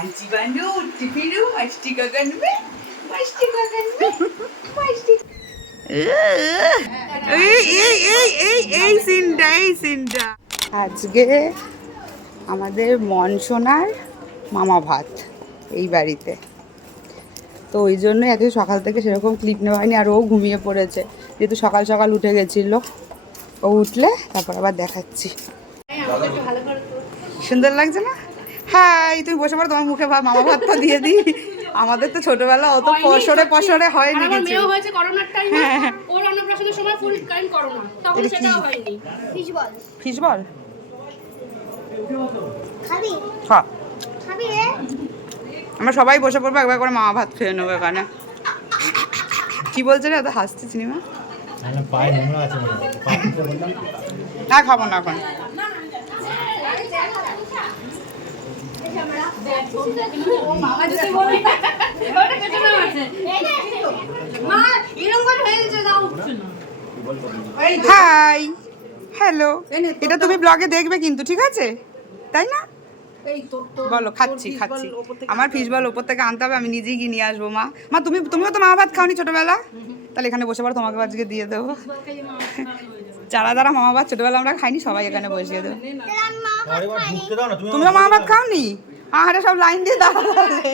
आजी बांधो उठती फिरू मस्ती गगन में मस्ती गगन में मस्ती এই সিনটা আজকে আমাদের মনসোনার মামা ভাত এই বাড়িতে, তো ওই জন্য এত সকাল থেকে সেরকম ক্লিপ নেওয়া হয়নি। আর ও ঘুমিয়ে পড়েছে, যেহেতু সকাল সকাল উঠে গেছিল। ও উঠলে তারপর আবার দেখাচ্ছি। সুন্দর লাগছে না? হ্যাঁ, তুমি বসে পড়ো, তোমার মুখে মামা ভাতটা দিয়ে দিই। আমাদের তো ছোটবেলা অত পশরে হয়নি কিছু। মেয়ে হয়েছে করোনার টাইমে, ওর অন্নপ্রাশনের সময় ফুল টাইম করোনা, তখন সেটাও হয়নি। ফিশ বল খাবি? হ্যাঁ, খাবি রে? আমরা সবাই বসে পড়বো, একবার করে মামা ভাত খেয়ে নেবো এখানে। কি বলছে রে, এত হাসছে সিনেমা? না, খাবো না এখন। Hi, hello. এটা তুমি ব্লগে দেখবে কিন্তু, ঠিক আছে? তাই না? বলো, খাচ্ছি। আমার ফিশ বল ওপর থেকে আনতে হবে, আমি নিজেই গিয়ে নিয়ে আসবো। মা তুমিও তো মামা ভাত খাওনি ছোটবেলা? তাহলে এখানে বসে পড়ো, তোমাকে আজকে দিয়ে দেবো। যারা মামা ভাত ছোটবেলা আমরা খাইনি, সবাই এখানে বসিয়ে দেবো। তুমিও মামা ভাত খাওনি? আরে সব লাইন দিয়ে দাঁড়াবে,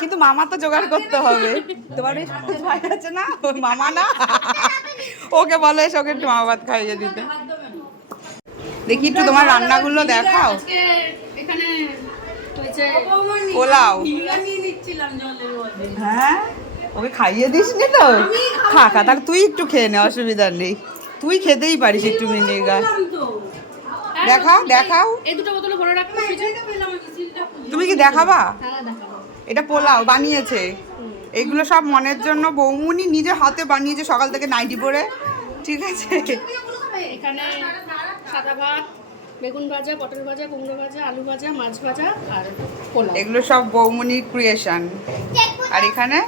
কিন্তু মামা তো জোগাড় করতে হবে। তোমার ভাই আছে না, ওই মামা না, ওকে বলো এসে ওকে একটু মামা ভাত খাইয়ে দিতে। দেখি একটু তোমার রান্নাগুলো দেখাও। পোলাও, হ্যাঁ, ওকে খাইয়ে দিস নি তো? খা, তাহলে তুই একটু খেয়ে নে, অসুবিধা নেই। তুই খেতেই পারিস একটু ভিনেগার। দেখাও। তুমি কি দেখাবা? এটা পোলাও বানিয়েছে, এগুলো সব মনের জন্য বৌমুনি নিজে হাতে বানিয়েছে সকাল থেকে নাইটি পরে, ঠিক আছে? এখানে সাদা ভাত, বেগুন ভাজা, পটল ভাজা, কুমড়ো ভাজা, আলু ভাজা, মাছ ভাজা আর পোলাও। এগুলো সব বৌমুনির ক্রিয়েশন। আর এখানে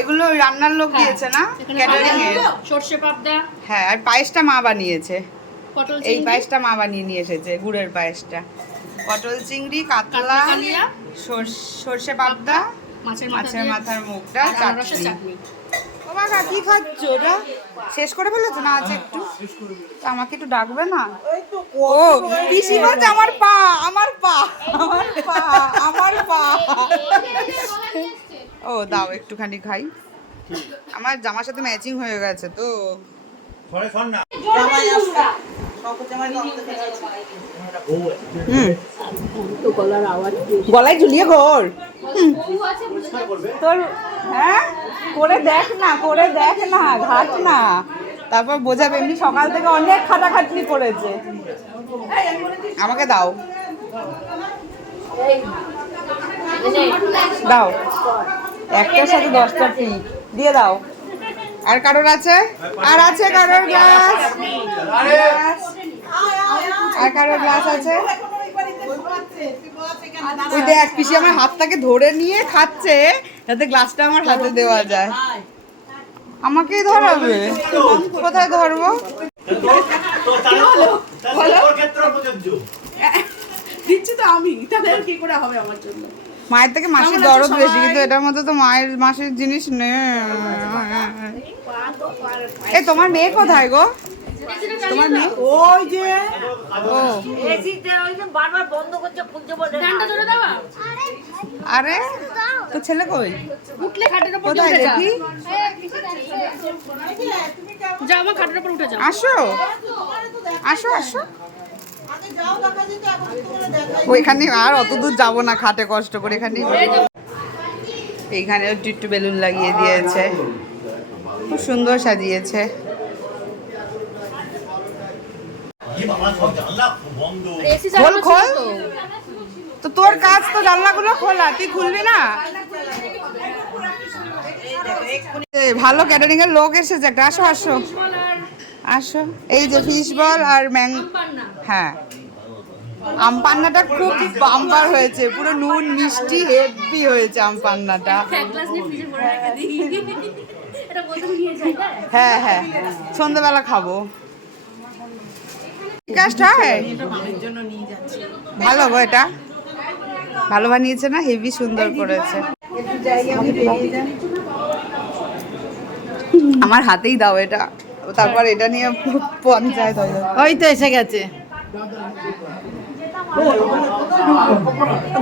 এগুলো রান্নার লোক দিয়েছে না, ক্যাটারিং এর। সরষে পাবদা, হ্যাঁ, আর পায়েসটা মা বানিয়েছে। পটল এই পায়েসটা মা বানিয়ে নিয়ে এসেছে, গুড়ের পায়েসটা। পটল চিংড়ি, কাতলা, সরষে পাবদা, মাছের মাথার মুখটা, চাটনি। ও বাবা, কি খাচ্ছ ওটা? শেষ করে ফেলেছো না? আছে একটু, আমাকে একটু ডাকবে না? ও পিসি বলছে আমার পা। ও দাও একটুখানি খাই, আমার জামার সাথে ম্যাচিং হয়ে গেছে তো। গলায় ঝুলিয়ে ঘোর তোর। হ্যাঁ, করে দেখ না, ঘাট না, তারপর বোঝাবে। এমনি সকাল থেকে অনেক খাটাখাটনি করেছে। আমাকে দাও, একটার সাথে 10টা ফ্রি দিয়ে দাও। আর কারোর আছে? আর আছে কারোর গ্লাস? আর কারোর গ্লাস আছে? ওই দেখ, পিসি আমার হাতটাকে ধরে নিয়ে খাচ্ছে যাতে গ্লাসটা আমার হাতে দেওয়া যায়। আমাকেই ধরাবে? কোথায় ধরবো? দিচ্ছি তো আমি, তাহলে কি করে হবে আমার জন্য? মায়ের থেকে মাসির দরদ বেশি, কিন্তু এটার মধ্যে তো মাসির জিনিস নেই। এ তোমার মেয়ে কোথায় গো? তোমার মেয়ে ওই যে বারবার বন্ধ করছে, খুলছে বলে। আরে তো ছেলে কই? উঠলে খাটের উপর কোথায় দেখি? যাও, আমার খাটের উপর উঠে যাও। আসো। ওইখানে আর অত দূর যাবো না, খাটে কষ্ট করে এইখানে একটু বেলুন লাগিয়ে দিয়েছে, খুব সুন্দর সাজিয়েছে। খোল তো, তোর কাজ তো জানলাগুলো খোলা, তুই খুলবি না? ভালো ক্যাটারিং এর লোক এসেছে একটা। আসো। এই যে ফিশ বল আর হ্যাঁ, আম পান্নাটা খুব বাম্পার হয়েছে, পুরো নুন মিষ্টি হেভি হয়েছে আম পান্নাটা। হ্যাঁ, সন্ধ্যাবেলা খাবো। কাজট হয় ভালো গো, এটা ভালো বানিয়েছে না, হেভি সুন্দর করেছে। আমার হাতেই দাও এটা, তারপর এটা নিয়ে পঞ্চায়েত হয়ে যাবে। ওই তো এসে গেছে।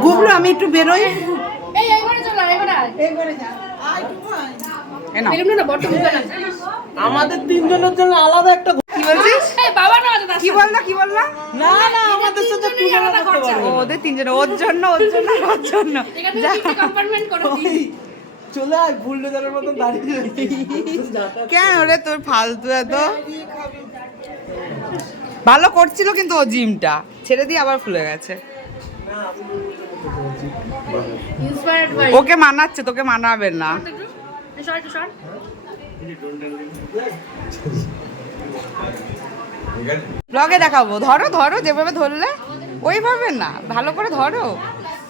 গুবলু আমি একটু বেরোই। এই এইবারে চলো, এইবারে আয়। এ নাও। বেলুন না বড় মুখে না। আমাদের তিনজনের জন্য আলাদা একটা কি বলছিস? এই বাবা না দাদা। কি বললা, কি বললা? না না আমাদের সাথে তুলনা করতে পারবো। ওদের তিনজন, ওর জন্য ওর জন্য ওর জন্য। এখানে তিনটে কম্পার্টমেন্ট করে দিই। চলে আয় বুলডোজারের মতন দাঁড়িয়ে রয়েছে। কেন রে তোর ফালতু এত? ভালো করছিল কিন্তু ও জিমটা ছেড়ে দিয়ে আবার ফুলে গেছে। Inspired by. ওকে মানাচ্ছে, তোকে মানাবে না। সর একটু সর। ব্লগে দেখাবো, ধরো ধরো, যেভাবে ধরলে ওইভাবে না, ভালো করে ধরো,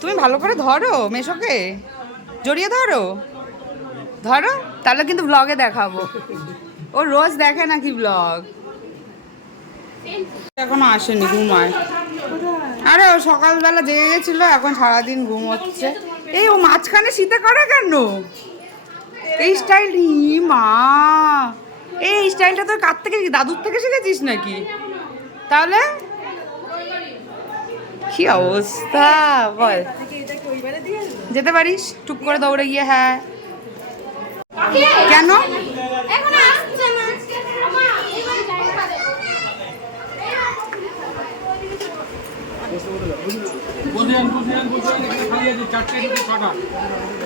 তুমি ভালো করে ধরো, মেশোকে জড়িয়ে ধরো, ধরো, তাহলে কিন্তু ব্লগে দেখাবো। ও রোজ দেখে নাকি ব্লগ? এখনো আসেনি, ঘুমায়। আরে ও সকালবেলা জেগে গেছিল, এখন সারাদিন ঘুমোচ্ছে। এই ও মাঝখানে শীতে করে কেন এই স্টাইল? মা, এই স্টাইলটা তোর কার থেকে, দাদুর থেকে শিখেছিস নাকি? তাহলে কি অবস্থা বল? যেতে পারিস টুক করে দৌড়ে গিয়ে। হ্যাঁ কেন? এখন আসছে না। আমা এইবারে যাই পারে।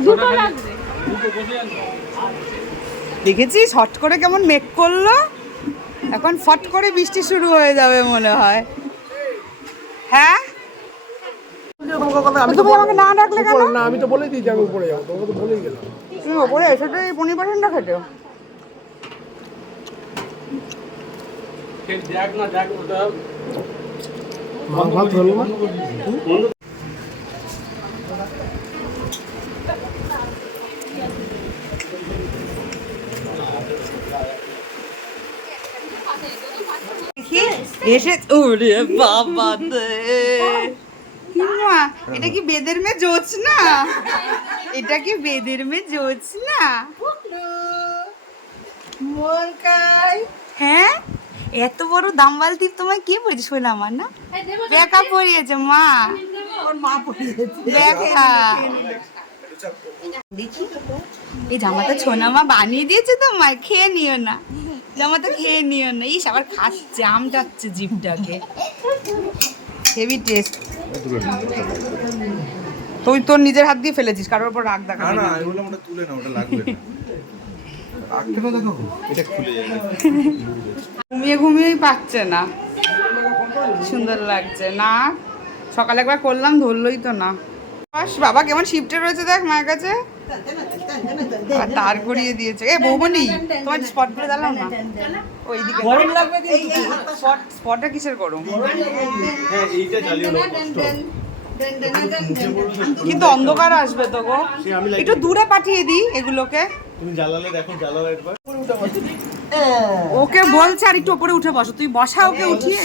দুটো লাগবে। দেখেছিস হট করে কেমন মেঘ করলো, এখন ফট করে বৃষ্টি শুরু হয়ে যাবে মনে হয়। হ্যাঁ তুমি আমাকে না ডাকলে কেন? না আমি তো বলে দিয়েছি আমি উপরে যাবো, তোমাকে তো বলেই গেলাম। তুমি ওপরে এসে তো এই 50% খেতে। দেখ না দেখ ওটা ভাত হলো না। দেখি এসে, ওরে বাবা রে, মা, এটা কি বেদের মেয়ে জোছনা? এটা কি বেদের মেয়ে জোছনা? হ্যাঁ, এত বড় দামবাল টিপ তোমায় কে পরিয়েছে? শোনা আমার না, এই দেবো বেকা পরিয়েছে মা, দেখা দেখি। এই জামাটা ছোনা মা বানিয়ে দিয়েছে তোমায়, খেয়ে নিও না, জামাটা খেয়ে নিও না। ইস আবার খাচ্ছে, আমটাচ্ছে জিভটাকে, হেভি টেস্ট। তুই তোর নিজের হাত দিয়ে ফেলেছিস, কারোর উপর রাগ দেখা না আমি বললাম ওটা তুলে না, ওটা লাগবে না। রাখতে তো দেখো এটা খুলে যাবে। ঘুমিয়ে ঘুমিয়েই পাচ্ছে না, সুন্দর লাগছে না। সকালে একবার করলাম, ধরলই তো না। বাস বাবা কেমন শিফটে রয়েছে দেখ মায়ের কাছে, আর তার করিয়ে দিয়েছে। এ বৌমনি, তোমার স্পট গুলো দাঁড়াও না ওইদিকে। গরম লাগবে কিন্তু। স্পটটা কিসের গরম? হ্যাঁ এইটা চালিয়ে নাও কষ্ট। কিন্তু অন্ধকার আসবে তো গো, একটু দূরে পাঠিয়ে দিই এগুলোকে। তুমি জ্বালালে দেখো, জ্বালাও একবার। ওকে বলছে আর একটু উপরে উঠে বসো, তুই বসা ওকে উঠিয়ে।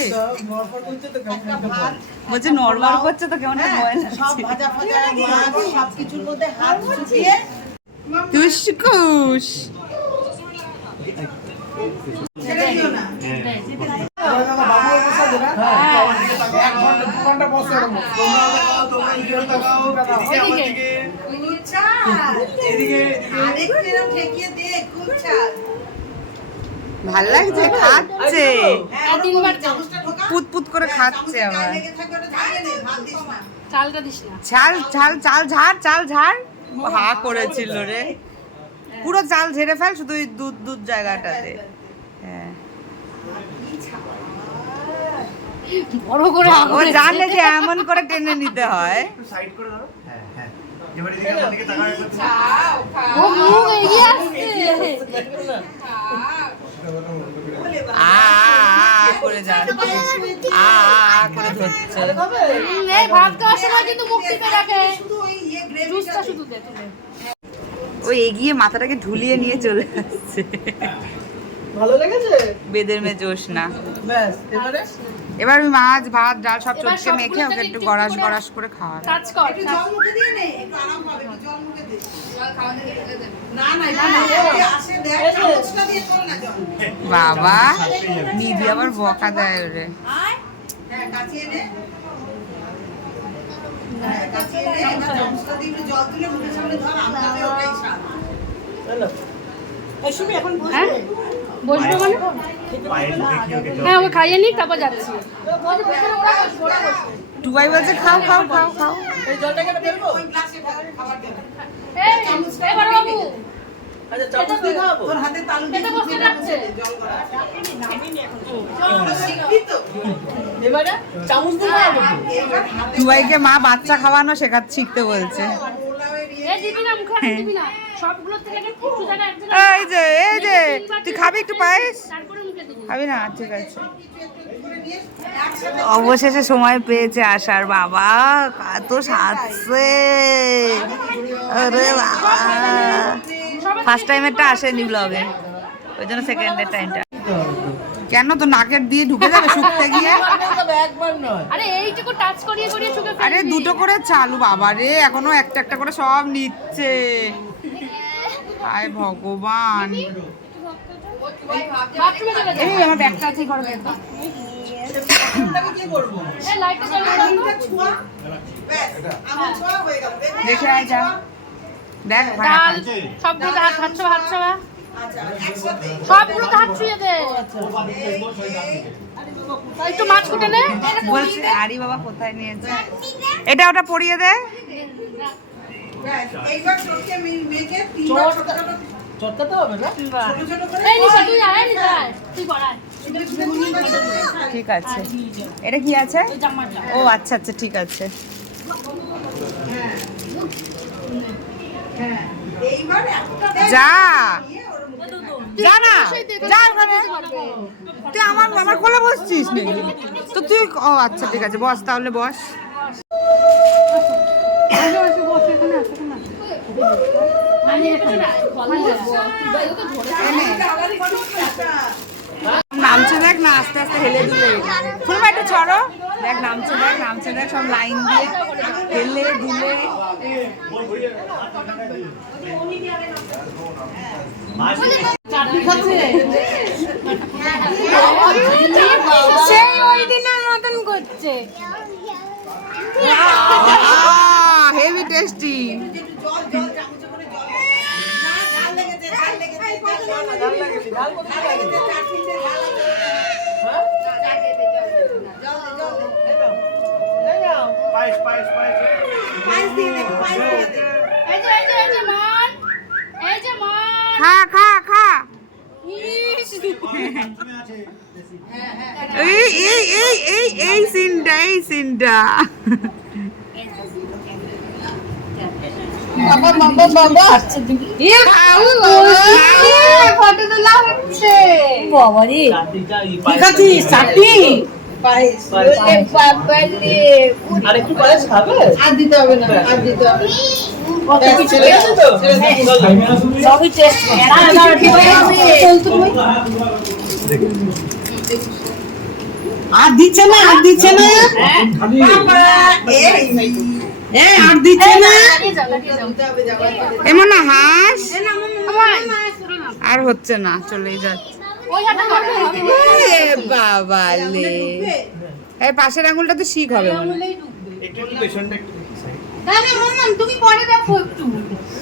বলছে নরমাল করছে তো কেমন একটা ভয় লাগছে। সবকিছুর মধ্যে হাত ঢুকিয়ে দুষ্কুশ। ভাল লাগছে, খাচ্ছে তিনবার দে। পুত পুত করে খাচ্ছে আবার। চালটা দিস না। চাল চাল চাল ঝাড়, চাল ঝাড়। ও হা করেছিল রে, পুরো চাল ঝেড়ে ফেল, শুধু ওই দুধ দুধ জায়গাটাতে। হ্যাঁ বড় করে ও জানে যে এমন করে টেনে নিতে হয়। সাইড করে দাও। হ্যাঁ হ্যাঁ এবারে এদিকে আমার দিকে তাকাও একবার। ও মুখ এগিয়ে আসছে। আ করে যাচ্ছে, আ করে ধরছে। এই ভাত খাওয়ার সময় কিন্তু মুখ টিপে রাখে। জুসটা শুধু দে তুলে। ও এগিয়ে মাথাটাকে ঢুলিয়ে নিয়ে চলে আসছে। ভালো লেগেছে। বেদের মেয়ে জোশ না। ব্যাস এবারে এবার আমি মাছ ভাত ডাল সব এবার চটকে মেখে ওকে সবগুলোকে একটু একটু গড়াস করে গড়াস করে খাওয়া কাজ কর জল মুখে দিয়ে নে, একটু আরাম পাবে, একটু জল মুখে দে। না, না, এটা না, ওকে আসে দেখ, চামচটা দিয়ে তোল না জল। বাবা নিধি আবার বকা দেয় ওরে হ্যাঁ, কাচিয়ে নে। হ্যাঁ, কাচিয়ে নে, এবার চামচটা দিয়ে একটু জল তুলে মুখের সামনে ধর, আমরাতে ওটাই স্বাদ। হ্যাঁ বসবো মানে হ্যাঁ ওকে খাইয়ে নিক তারপর যাচ্ছি টুবাই বলছে খাও খাও খাও খাও ওই জলটাকে ফেলবো? ওই গ্লাসে খাবার দেবে। এই বড় বাবু তোর হাতে তালু দিয়ে খেতে বসতে যাচ্ছে জল গড়া। শিখবি তো? এবারে চামচ দিয়ে খাওয়াবো? এবার হাতে টুবাইকে মা বাচ্চা খাওয়ানো শেখাতে বলছে পোলাও এরিয়ে এই দিবি না মুখে হাত দিবি না সবগুলো থেকে একটু জায়গা এক জায়গায় এই যে তুই খাবি একটু পায়েস তারপরে মুখে দিবি খাবি না ঠিক আছে করে নিয়ে একসাথে অবশেষে সময় পেয়েছে আসার বাবা কত সাজছে আরে বাবা ফার্স্ট টাইমেরটা আসেনি ব্লগে ওই জন্য সেকেন্ডের টাইমটা কেন তো নাকের দিয়ে ঢুকে যাবে শুকতে গিয়ে একবার নয়। আরে এইটুকু টাচ করিয়ে করিয়ে চোখে আরে দুটো করে চালু বাবা রে এখনো একটা একটা করে সব নিচ্ছে হায় ভগবান বাথরুমে চলে যা এই আমার ব্যাগটা আছে ঘরে বের কর। আমি কি করবো? এই লাইটটা জ্বালিয়ে দাও তো। এটা ছোঁয়া, ব্যাস, আমার ছোঁয়া হয়ে গেল। দেখে আয় যা দেখ ওখানে ডাল রাখা আছে। সবগুলোতে হাত ছড়া আচ্ছা, একসাথে। সবগুলোতে হাত ছুঁয়ে দে একটু মাছ কুটে নে বলছে আরে বাবা কোথায় নিয়েছে এটা ওটা পরিয়ে দে ব্যাস, এইবার চটকে মেখে তিনবার ছোট ছোট চটকাতে হবে না? ছোট ছোট করে এই নিশা তুই আয় নিশা তুই পড়ায় ঠিক আছে এটা কি আছে ওই জামাটা ও আচ্ছা আচ্ছা ঠিক আছে এইবার একটা যা দিয়ে ওর মুখে যা না যা ওখানে তুই আমার আমার কোলে বসছিস নাকি তো তুই ও আচ্ছা ঠিক আছে বস তাহলে বস নামছে দেখ না আস্তে আস্তে হেলে দুলে ফুলমা একটু ছড়ো দেখ নামছে দেখ সব লাইন দিয়ে হেলে দুলে সেই ওই দিনের মতন করছে হেভি টেস্টি জল জল চামচে করে জল না ঝাল লেগেছে ঝাল লেগেছে ঝাল লেগেছে চাটনিতে ঝাল আছে পায়েস দিয়ে দে পায়েস দিয়ে দে এই যে মান এই যে মান খা খা খা এই এই এই এই এই সিনটা ফটো তোলা হচ্ছে কি খাচ্ছিস চাটনি পায়েস আরেকটু পায়েস খাবে? আর দিতে হবে না আর দিতে হবে সবই টেস্ট আর দিচ্ছে না আর দিচ্ছে না আর দিচ্ছে না এমন না হাস আর হচ্ছে না চলেই যাচ্ছে ওই হাতে করবে এ বাবা লে এই পাশের আঙুলটা তো শিখ হবে মনে হয়। তুমি পরে দেখো একটু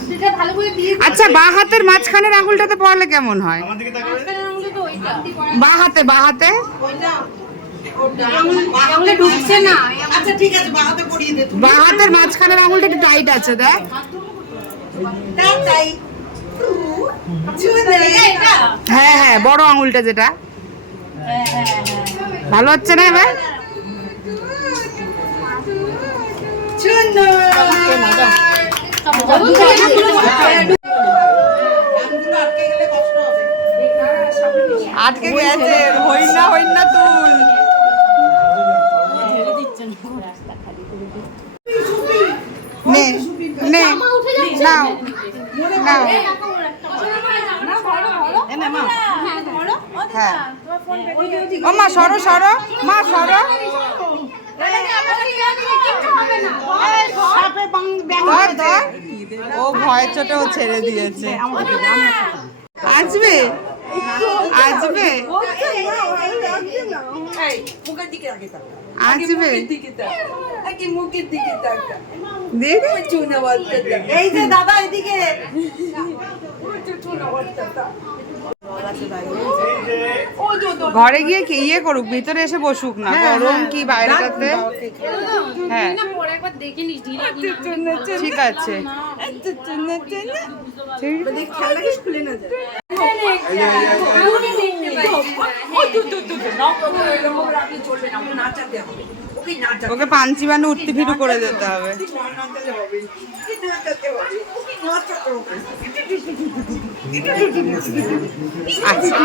সেটা ভালো করে দিয়ে আচ্ছা বাঁ হাতের মাঝখানের আঙুলটাতে পড়লে কেমন হয় বাঁ হাতে আঙুলে ঢুকছে না আচ্ছা ঠিক আছে বাহাতে পড়িয়ে দে তুমি বাঁ হাতের মাঝখানের আঙুলটা একটু টাইট আছে দেখ তাই তাই ছুঁয়ে দে হ্যাঁ হ্যাঁ বড় আঙুলটা যেটা ভালো হচ্ছে না এবার চুনো আটকে গেছে হই না তুল নে নে নাও নাও হ্যাঁ ও মা সরো মা সরো ও ভয়ের চোটে ও ছেড়ে দিয়েছে। আসবে আসবে মুখের দিকে আগে তাকা। আসবে আগে মুখের দিকে তাকা। দেখ এই যে দাদা এদিকে ঘরে গিয়ে কি ইয়ে করুক, ভিতরে এসে বসুক না, গরম কি বাইরেটাতে। হ্যাঁ পরে একবার দেখে নিস ঢিলা ঠিক আছে। ওকে পাঞ্চি বানো উঠতে ফিরু করে যেতে হবে। আচ্ছা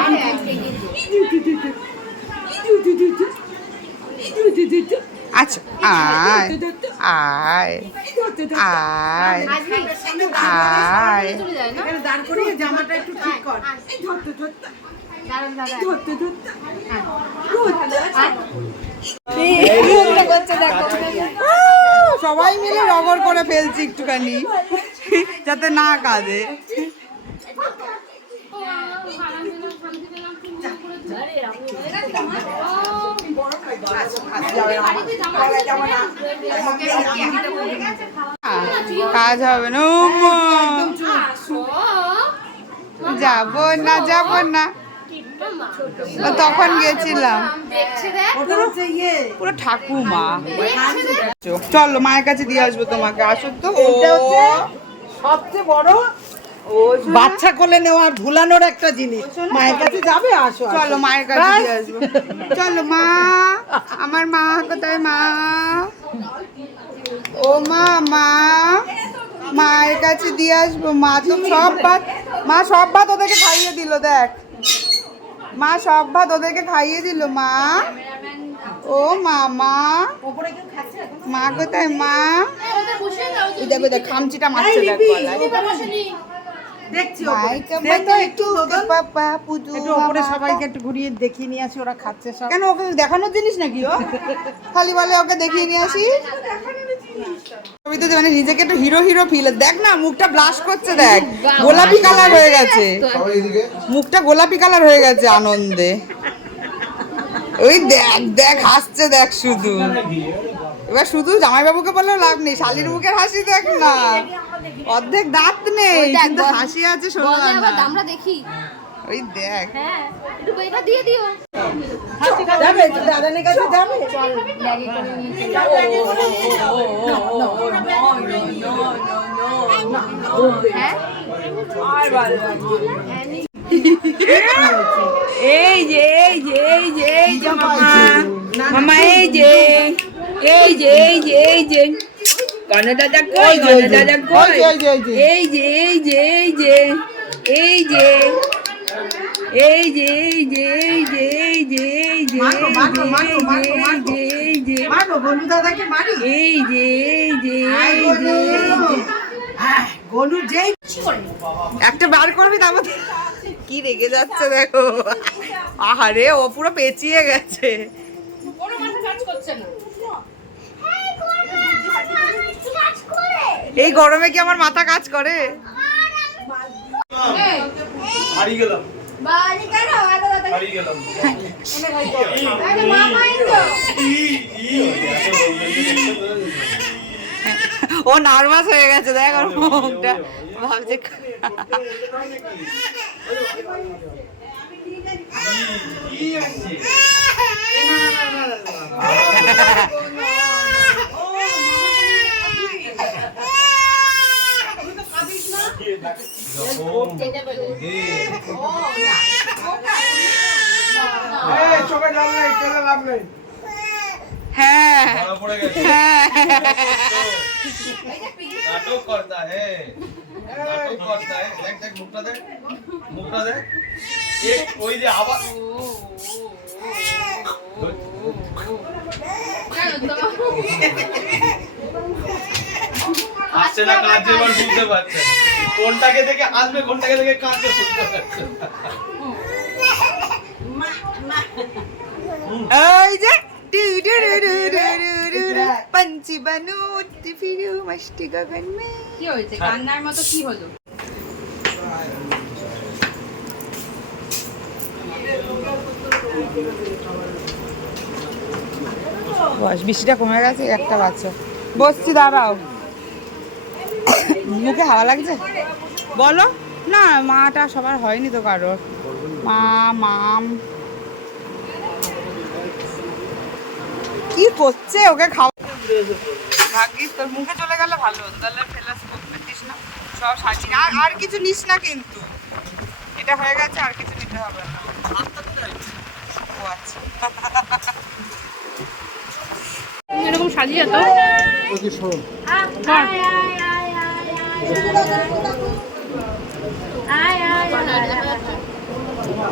আচ্ছা আয় আয় আয় আয়। দাঁড় করিয়ে জামাটা একটু ঠিক কর। সবাই মিলে রগড় করে ফেলছি একটুখানি যাতে না কাঁদে। কাজ হবে না, যাবো না যাবো না, তখন গেছিলাম পুরো ঠাকুমা। চলো মায়ের কাছে দিয়ে আসবো তোমাকে, আসো তো। সবচেয়ে বড় বাচ্চা কোলে নেওয়ার ভুলানোর একটা জিনিস, মায়ের কাছে যাবে, আসো চলো মায়ের কাছে দিয়ে আসবো। চলো মা, আমার মা কোথায়? মা, ও মা, মা মায়ের কাছে দিয়ে আসবো। মা তো সব ভাত, মা সব ভাত ওদেরকে খাইয়ে দিল, দেখ মা সব ভাত ওদেরকে খাইয়ে দিল। মা, ও মামা, মা কোথায়? মা দেখো দেখ খামচিটা মারছে, দেখ গলায়। সবাইকে একটু ঘুরিয়ে দেখিয়ে নিয়ে আসি, ওরা খাচ্ছে সব। কেন ওকে দেখানোর জিনিস নাকি ও? খালি বলে ওকে দেখিয়ে নিয়ে আসি। মানে নিজেকে একটু হিরো হিরো ফিল। দেখ না মুখটা ব্লাশ করছে, দেখ গোলাপি কালার হয়ে গেছে, মুখটা গোলাপি কালার হয়ে গেছে আনন্দে। ওই দেখ দেখ হাসছে, দেখ শুধু। এবার শুধু জামাইবাবুকে বললেও লাভ নেই, শালির মুখের হাসি দেখ না, অর্ধেক দাঁত নেই কিন্তু হাসি আছে সোনা। আমরা দেখি। ওই দেখ হ্যাঁ একটু এটা দিয়ে দিও। যাবে দাদানের কাছে যাবে। চল ব্যাগে করে নিয়ে চল। হ্যাঁ এই যে এই যে এই যে এই যে মামা, মামা এই যে এই যে এই যে এই যে কনে দাদা কই, কনে দাদা কই, এই যে এই যে এই যে এই যে এই যে এই যে এই যে এই যে এই যে এই যে মারো গনু দাদাকে, মারি এই যে এই যে এই যে গনু যেই একটা বার করবি তারপর কি রেগে যাচ্ছে দেখো। আহারে ও পুরো পেঁচিয়ে গেছে। কোনো মাথা কাজ করছে না। এই গরমে কি আমার মাথা কাজ করে? হারিয়ে গেলাম, বাড়ি কেন এত তাড়াতাড়ি? হারিয়ে গেলাম। আরে মামাই তো। ও নার্ভাস হয়ে গেছে, দেখ ওর মুখটা ভাবছে। চোখে জল নেই, চলে লাভ নেই। হ্যাঁ ধরা পড়ে গেছে। নাটক করতা है, নাটক করতা है। দেখ দেখ মুখটা দেখ, মুখটা দেখ। এক ওই যে আবার আসছে না, কাঁদছে, এবার বুঝতে পারছে না কোনটাকে দেখে আসবে, কোনটাকে দেখে কাঁদবে বুঝতে পারছে না। ওই যে पंछी बनू उड़ती फिरू मस्ती गगन में কি হয়েছে কান্নার মতো কি হলো বস বৃষ্টিটা কমে গেছে একটা বাচ্চা বসছি দাঁড়াও মুখে হাওয়া লাগছে বলো না মাটা সবার হয়নি তো কারোর মা মাম কি করছে ওকে খাওয়া ভাগ্যিস তোর মুখে চলে গেলে ভালো হতো তাহলে ফেলাস করতেছিস না সব সাজি আর কিছু নিস না কিন্তু এটা হয়ে গেছে আর কিছু নিতে হবে না ও আচ্ছা এরকম সাজিয়ে তো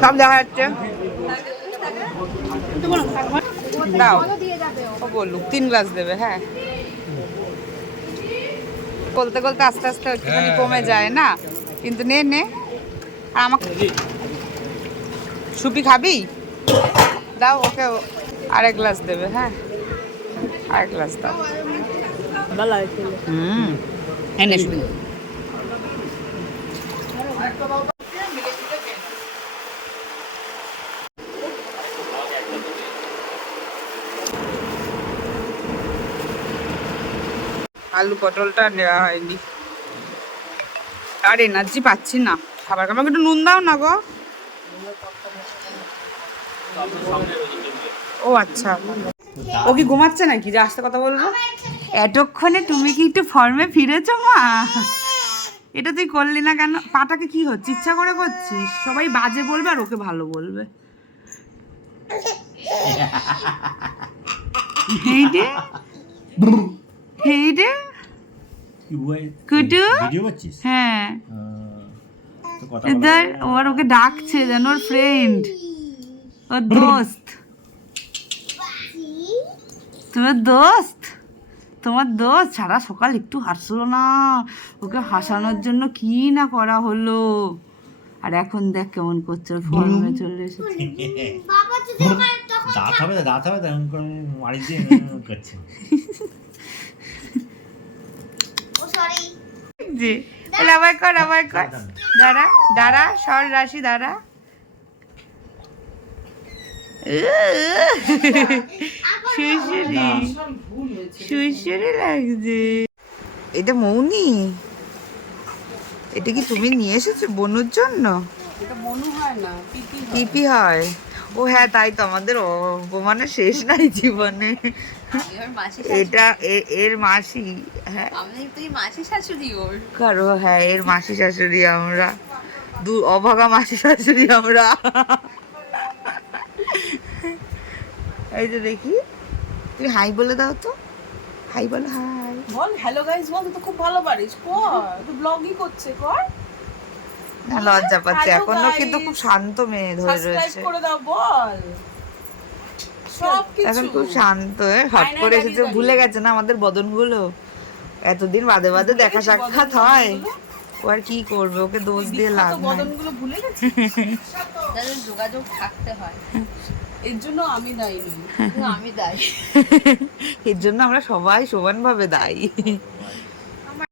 সব দেখা যাচ্ছে দাও ও বলুক 3 গ্লাস দেবে হ্যাঁ বলতে বলতে আস্তে আস্তে একটুখানি কমে যায় না কিন্তু নে নে আর আমাকে সুপি খাবি দাও ওকে আরেক গ্লাস দেবে হ্যাঁ আরেক গ্লাস দাও এনে সুপি আলু পটলটা নেওয়া হয়নি আর এনার্জি পাচ্ছি না খাবার খাবার একটু নুন দাও না গো ও আচ্ছা ও কি ঘুমাচ্ছে নাকি যে আস্তে কথা বলবো এতক্ষণে তুমি কি একটু ফর্মে ফিরেছো মা এটা তুই করলি না কেন পাটাকে কি হচ্ছে ইচ্ছা করে করছিস সবাই বাজে বলবে আর ওকে ভালো বলবে হেইডে হেইডে কুটু হ্যাঁ এদের ওর ওকে ডাকছে যেন ওর ফ্রেন্ড ওর দোস্ত তোমার দোস্ত সারা সকাল একটু হাসলো না ওকে হাসানোর জন্য কি না করা হলো আর এখন দেখ কেমন করছে ফর্মে চলে এসেছে দাঁত হবে তেমন করে মারি দিয়ে করছে জি আবার কর দাঁড়া দাঁড়া সর রাশি দাঁড়া সুইসুরি লাগছে এটা মৌনি এটা কি তুমি নিয়ে এসেছো বনুর জন্য এটা মনু হয় না পিপি হয় ও হ্যাঁ তাই তো আমাদের অপমানের শেষ নাই জীবনে এটা এর মাসি হ্যাঁ তুই মাসি শাশুড়ি ওর কারো হ্যাঁ এর মাসি শাশুড়ি আমরা অভাগা মাসি শাশুড়ি আমরা এই যে দেখি তুই হাই বলে দাও তো হাই বলো হাই বল হ্যালো গাইস বল তুই তো খুব ভালো পারিস কর তুই ব্লগই করছে কর না লজ্জা পাচ্ছে Hello এখনো guys. কিন্তু খুব শান্ত মেয়ে ধরে সাবস্ক্রাইব রয়েছে করে দাও বল সব এখন কিছু খুব শান্ত হট করে এসেছে ভুলে গেছে না আমাদের বদনগুলো এতদিন বাদে বাদে দেখা সাক্ষাৎ হয় ও আর কি করবে ওকে দোষ দিয়ে লাভ নাই বদনগুলো ভুলে গেছি তাদের যোগাযোগ থাকতে হয় এর জন্য আমি দায়ী নই আমি দায়ী এর জন্য আমরা সবাই সমানভাবে দায়ী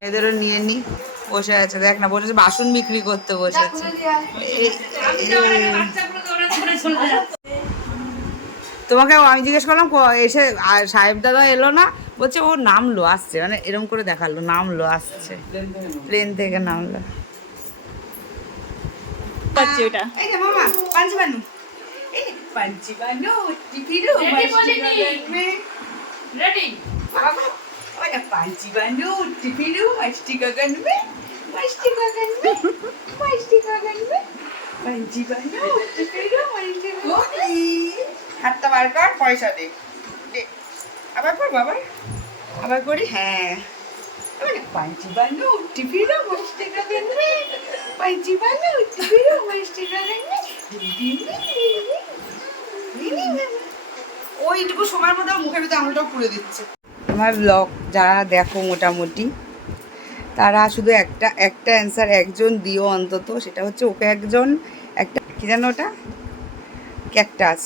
এদেরও নিয়ে নি বসে আছে দেখ না বসেছে বাসন বিক্রি করতে বসেছে তোমাকে আমি জিজ্ঞেস করলাম এসে সাহেব দাদা এলো না বলছে ও নামলো আসছে মানে এরকম করে দেখালো নামলো আসছে প্লেন থেকে নামলো পাচ্ছি ওটা এই যে মামা পাঞ্চি বানু এই পাঞ্চি বানু টিপিরু রেডি बाबा ओए पांची बांधू टिफिनू मस्ती गगन में मस्ती गगन में मस्ती गगन में पांची बांधू टिफिनू मस्ती गगन হাতটা বার কর পয়সা দে দে আবার কর বাবা আবার করি হ্যাঁ ওরে পাंची बांधू टिफिनू मस्ती गगन में पांची बांधू टिफिनू मस्ती गगन में ওইটুকু সময়ের মধ্যে মুখের ভিতরে আঙুলটাও পুড়ে দিচ্ছে আমার ব্লগ যারা দেখো মোটামুটি তারা শুধু একটা অ্যান্সার একজন দিও অন্তত সেটা হচ্ছে ওকে একজন একটা কী জানো ওটা ক্যাকটাস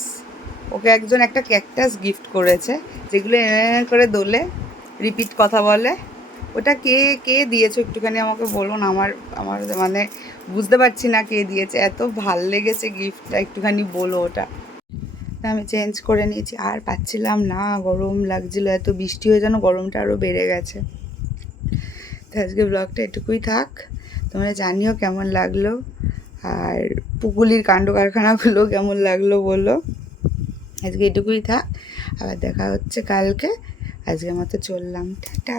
ওকে একজন একটা ক্যাকটাস গিফট করেছে যেগুলো এনে করে দোলে রিপিট কথা বলে। ওটা কে কে দিয়েছো একটুখানি আমাকে বলুন, আমার আমার মানে বুঝতে পারছি না কে দিয়েছে, এত ভাল লেগেছে গিফটটা, একটুখানি বলো ওটা। আমি চেঞ্জ করে নিয়েছি, আর পাচ্ছিলাম না, গরম লাগছিলো, এত বৃষ্টি হয়ে যেন গরমটা আরও বেড়ে গেছে। তো আজকে ব্লগটা এটুকুই থাক, তোমরা জানিও কেমন লাগলো, আর পুকুলির কাণ্ড কারখানাগুলো কেমন লাগলো বলো। আজকে এটুকুই থাক, আবার দেখা হচ্ছে কালকে। আজকের মতো চললাম, টাটা।